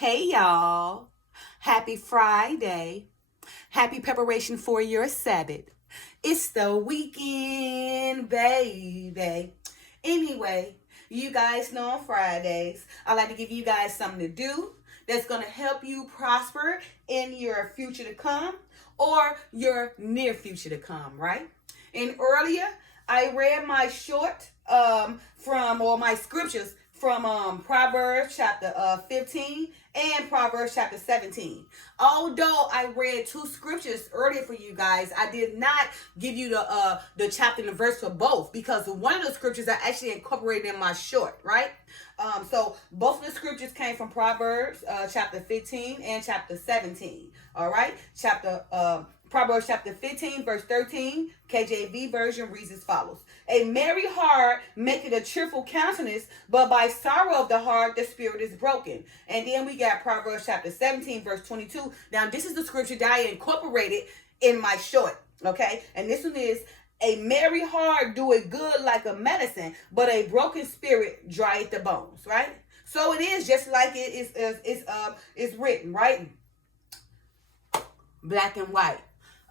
Hey y'all. Happy Friday. Happy preparation for your Sabbath. It's the weekend, baby. Anyway, you guys know on Fridays, I like to give you guys something to do that's going to help you prosper in your future to come or your near future to come, right? And earlier, I read my my scriptures from Proverbs chapter 15 and Proverbs chapter 17. Although I read two scriptures earlier for you guys, I did not give you the chapter and the verse for both because one of the scriptures I actually incorporated in my short, right? So both of the scriptures came from Proverbs chapter 15 and chapter 17. All right, Proverbs chapter 15, verse 13, KJV version reads as follows. A merry heart maketh a cheerful countenance, but by sorrow of the heart the spirit is broken. And then we got Proverbs chapter 17, verse 22. Now this is the scripture that I incorporated in my short, okay? And this one is, a merry heart doeth good like a medicine, but a broken spirit drieth the bones, right? So it is just like it's written, right? Black and white.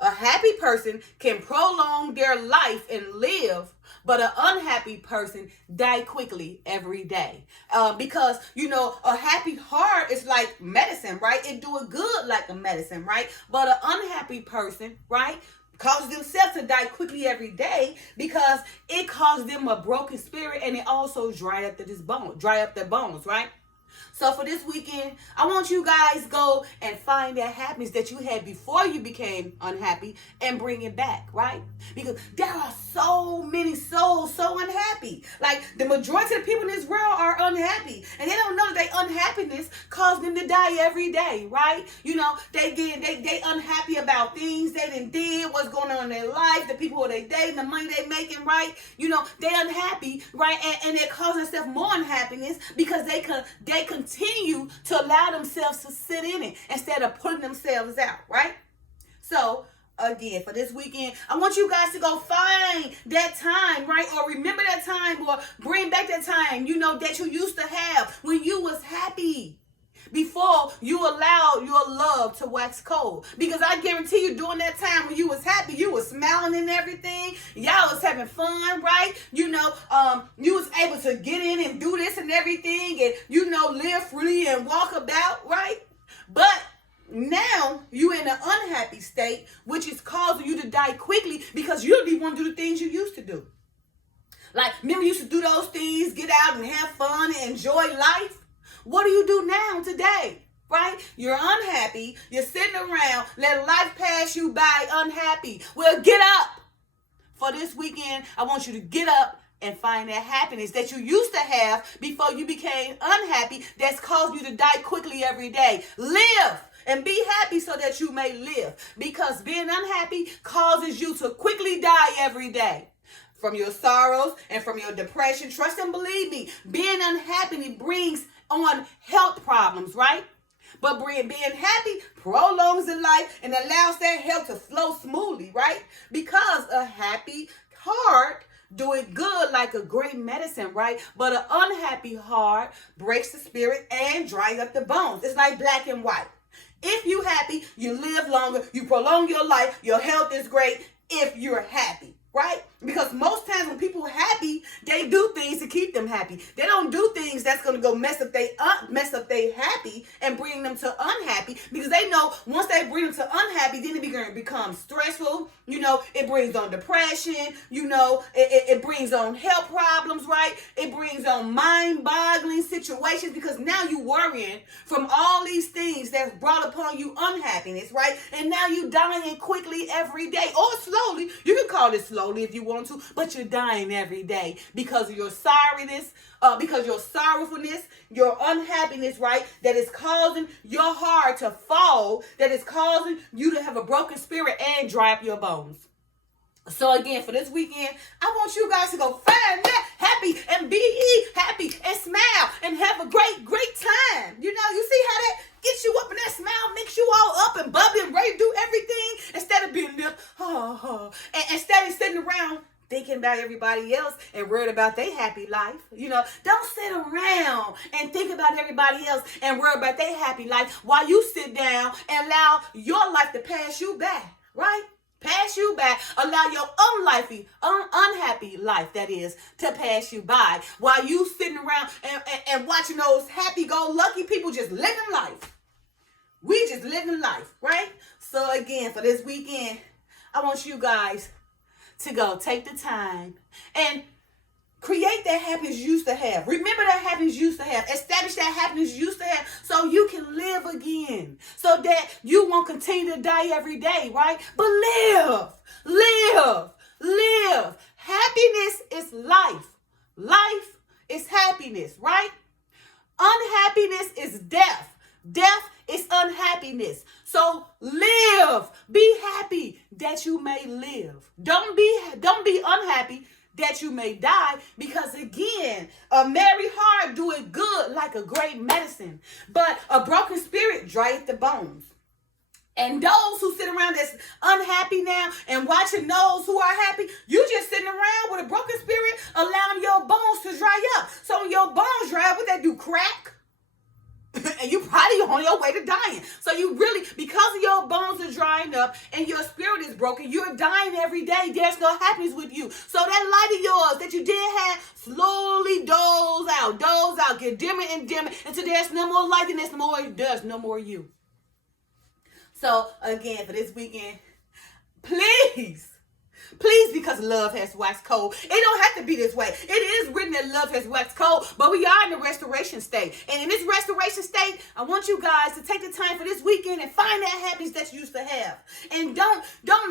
A happy person can prolong their life and live, but an unhappy person die quickly every day. Because, a happy heart is like medicine, right? It do it good like a medicine, right? But an unhappy person, right, causes themselves to die quickly every day because it causes them a broken spirit and it also dry up their bones, right? So for this weekend, I want you guys go and find that happiness that you had before you became unhappy and bring it back, right? Because there are so many souls so unhappy. Like the majority of the people in this world are unhappy. And they don't know that their unhappiness caused them to die every day, right? They unhappy about things they did, what's going on in their life, the people who they dating, the money they making, right? They unhappy, right? And it causes themselves more unhappiness because they continue to allow themselves to sit in it instead of putting themselves out, right? So again, for this weekend, I want you guys to go find that time, right? Or remember that time or bring back that time, that you used to have when you was happy. Before you allowed your love to wax cold. Because I guarantee you during that time when you was happy, you was smiling and everything. Y'all was having fun, right? You was able to get in and do this and everything and, live freely and walk about, right? But now you in an unhappy state, which is causing you to die quickly because you don't even want to do the things you used to do. Like, remember you used to do those things, get out and have fun and enjoy life? What do you do now today, right? You're unhappy. You're sitting around, let life pass you by unhappy. Well, get up. For this weekend, I want you to get up and find that happiness that you used to have before you became unhappy that's caused you to die quickly every day. Live and be happy so that you may live, because being unhappy causes you to quickly die every day. From your sorrows and from your depression, trust and believe me, being unhappy brings on health problems, right? But being happy prolongs the life and allows that health to flow smoothly, right? Because a happy heart do it good like a great medicine, right? But an unhappy heart breaks the spirit and dries up the bones. It's like black and white. If you're happy, you live longer, you prolong your life, your health is great if you're happy. Right? Because most times when people are happy, they do things to keep them happy. They don't do things that's going to go mess up they happy and bring them to unhappy, because they know once they bring them to unhappy, then it's going to become stressful. It brings on depression. It brings on health problems, right? It brings on mind-boggling situations because now you're worrying from all these things that's brought upon you unhappiness, right? And now you're dying quickly every day or slowly. You can call it slowly if you want to, but you're dying every day because of your sorriness, because your sorrowfulness, your unhappiness, right? That is causing your heart to fall, that is causing you to have a broken spirit and dry up your bones. So again, for this weekend, I want you guys to go find that happy and be happy and smile and have a great time. You see how that gets you up and that smile makes you all up and bubbly and ready to do everything instead of being there, and instead of sitting around thinking about everybody else and worried about their happy life. Don't sit around and think about everybody else and worry about their happy life while you sit down and allow your life to pass you by, right? Pass you by. Allow your unhappy life, that is, to pass you by while you sitting around and watching those happy-go-lucky people just living life. We just living life, right? So again, for this weekend, I want you guys to go take the time and create that happiness you used to have. Remember that happiness you used to have. Establish that happiness you used to have so you can live again. So that you won't continue to die every day, right? But live. Happiness is life. Life is happiness, right? Unhappiness is death. Death is unhappiness. So live. Be happy that you may live. Don't be unhappy that you may die, because again, a merry heart doeth good like a great medicine, but a broken spirit drieth the bones. And those who sit around that's unhappy now and watching those who are happy, you just sitting around with a broken spirit, allowing your bones to dry up. So when your bones dry up, what they do? Crack. And you probably on your way to dying. So you really, because of your bones are drying up and your spirit is broken, you're dying every day. There's no happiness with you. So that light of yours that you did have slowly doze out, get dimmer and dimmer until there's no more light and there's no more you. So again, for this weekend, please, because love has waxed cold. It don't have to be this way. It is written that love has waxed cold, but we are in the restoration state. And in this restoration state, I want you guys to take the time for this weekend and find that happiness that you used to have. And don't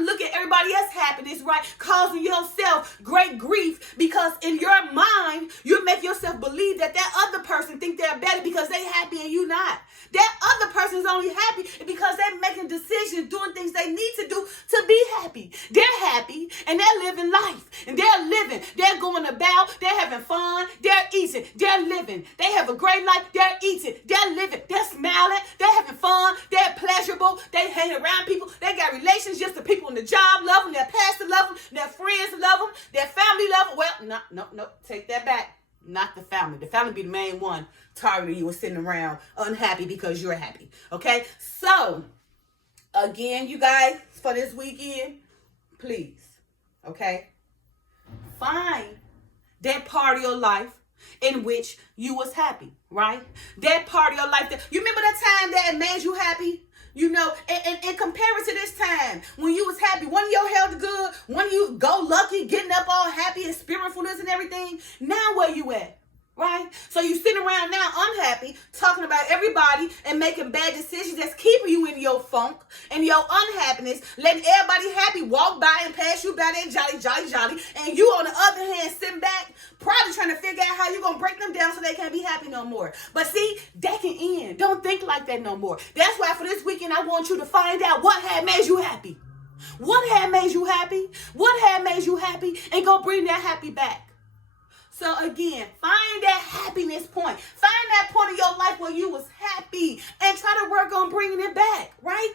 look at everybody else's happiness, right? Causing yourself great grief, because in your mind, you make yourself believe that other person think they're better because they happy and you not. That other person's only happy because they're making decisions, doing things they need to do to be happy. They're happy and they're living life, and they're going about, they're having fun, they're eating, they're living. They have a great life, they're eating, they're living, they're smiling, they're having fun, they're pleasurable, they hang around people, they got relationships, the people in the job love them, their pastor love them, their friends love them, their family love them. Well, no, take that back. Not the family. The family be the main one targeting you and sitting around unhappy because you're happy. Okay? So, again, you guys, for this weekend, please, okay, find that part of your life in which you was happy, right? That part of your life that, you remember that time that it made you happy? And compare it to this time when you was happy. One of your health good, one of you go lucky, getting up all happy and spiritfulness and everything. Now where you at? Right? So you sitting around now unhappy, talking about everybody and making bad decisions that's keeping you in your funk and your unhappiness, letting everybody happy walk by and pass you by that jolly. And you on the other hand sitting back, probably trying to figure out how you're going to break them down so they can't be happy no more. But see, that can end. Don't think like that no more. That's why for this weekend, I want you to find out what had made you happy. What had made you happy? What had made you happy? And go bring that happy back. So again, find that happiness point. Find that point in your life where you was happy and try to work on bringing it back, right?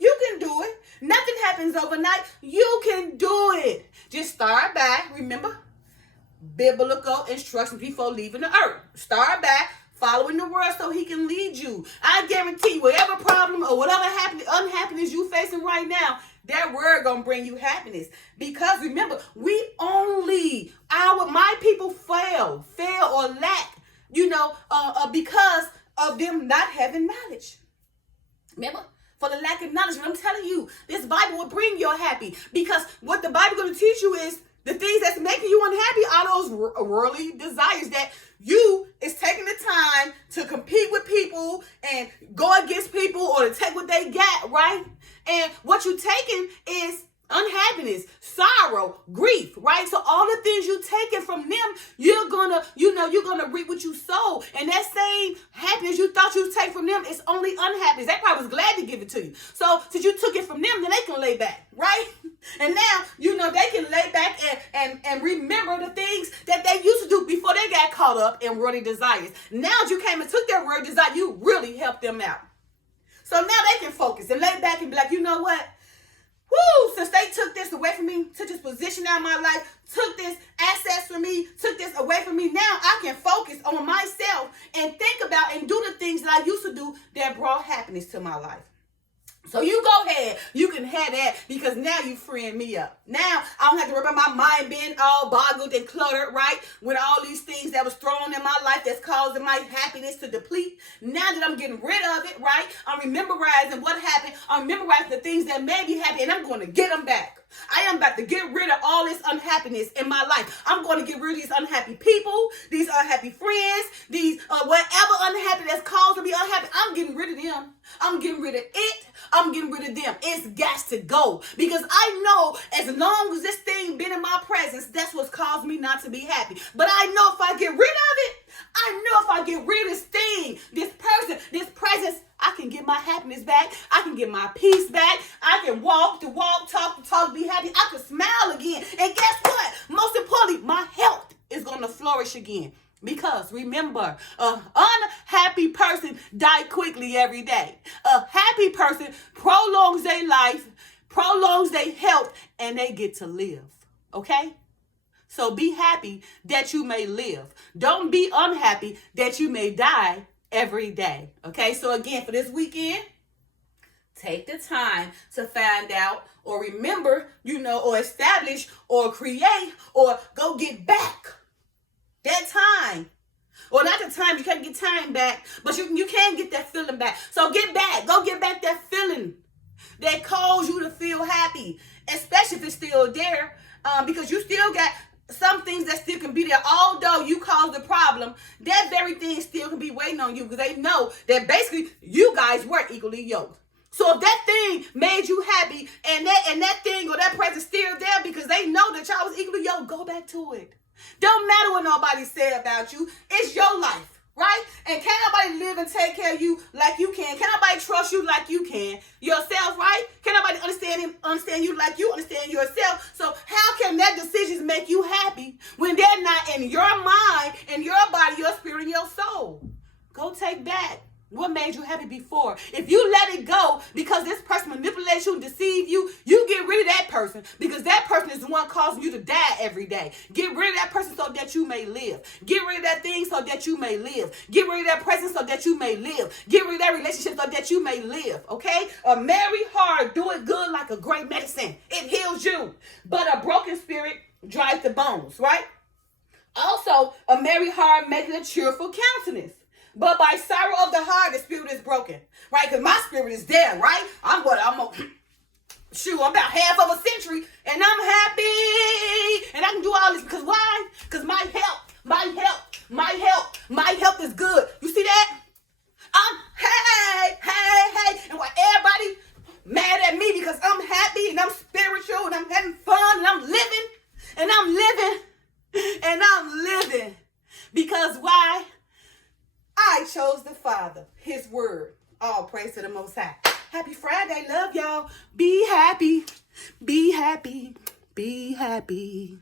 You can do it. Nothing happens overnight. You can do it. Just start back. Remember, biblical instructions before leaving the earth. Start back, following the word so he can lead you. I guarantee you, whatever problem or whatever unhappiness you facing right now, that word gonna bring you happiness. Because remember, my people fail or lack, because of them not having knowledge. Remember, for the lack of knowledge. But I'm telling you, this Bible will bring you happy, because what the Bible going to teach you is the things that's making you unhappy are those worldly desires that you is taking the time to compete with people and go against people or to take what they got, right? And what you're taking is unhappiness, sorrow, grief, right? So all the things you taking from them, you're gonna reap what you sow. And that same happiness you thought you'd take from them is only unhappiness. They probably was glad to give it to you. So since you took it from them, then they can lay back, right? And now, they can lay back and remember the things that they used to do before they got caught up in worldly desires. Now that you came and took their worldly desire, you really helped them out. So now they can focus and lay back and be like, you know what? whoo, since they took this away from me, took this position out of my life, took this access from me, took this away from me, now I can focus on myself and think about and do the things that I used to do that brought happiness to my life. So you go ahead. You can have that because now you freeing me up. Now I don't have to worry about my mind being all boggled and cluttered, right? With all these things that was thrown in my life that's causing my happiness to deplete. Now that I'm getting rid of it, right? I'm memorizing what happened. I'm memorizing the things that made me happy, and I'm going to get them back. I am about to get rid of all this unhappiness in my life. I'm going to get rid of these unhappy people, these unhappy friends, these whatever unhappy that's causing me unhappy. I'm getting rid of them. I'm getting rid of it. I'm getting rid of them. It's got to go. Because I know as long as this thing been in my presence, that's what's caused me not to be happy. But I know if I get rid of it, I know if I get rid of this thing, this person, this presence, I can get my happiness back. I can get my peace back. I can walk to walk, talk to talk, be happy. I can smile again. And guess what? Most importantly, my health is going to flourish again. Because remember, an unhappy person die quickly every day. A happy person prolongs their life, prolongs their health, and they get to live. Okay? So be happy that you may live. Don't be unhappy that you may die every day. Okay? So again, for this weekend, take the time to find out or remember, or establish or create or go get back that time. Or not the time, you can't get time back, but you can get that feeling back. So get back. Go get back that feeling that caused you to feel happy, especially if it's still there, because you still got some things that still can be there. Although you caused the problem, that very thing still can be waiting on you because they know that basically you guys were equally yoked. So if that thing made you happy and that thing or that presence still there because they know that y'all was equally yoked, go back to it. Don't matter what nobody said about you. It's your life, right? And can't nobody live and take care of you like you can. Can't nobody trust you like you can yourself, right? Can't nobody understand you like you understand yourself. So how can that decisions make you happy when they're not in your mind, in your body, your spirit, and your soul? Go take back what made you happy before. If you let it go because this person manipulates you and deceive you, you get rid of that person because that person is the one causing you to die every day. Get rid of that person so that you may live. Get rid of that thing so that you may live. Get rid of that presence so that you may live. Get rid of that relationship so that you may live. Okay? A merry heart do it good like a great medicine. It heals you. But a broken spirit dries the bones, right? Also, a merry heart makes a cheerful countenance. But by sorrow of the heart, the spirit is broken, right? Because my spirit is there, right? I'm about half of a century, and I'm happy, and I can do all this because why? Because my health is good. You see that? I'm hey, and why everybody mad at me because I'm happy and I'm spiritual and I'm having fun and I'm living, because why? I chose the Father, His Word. All praise to the Most High. Happy Friday. Love y'all. Be happy. Be happy. Be happy.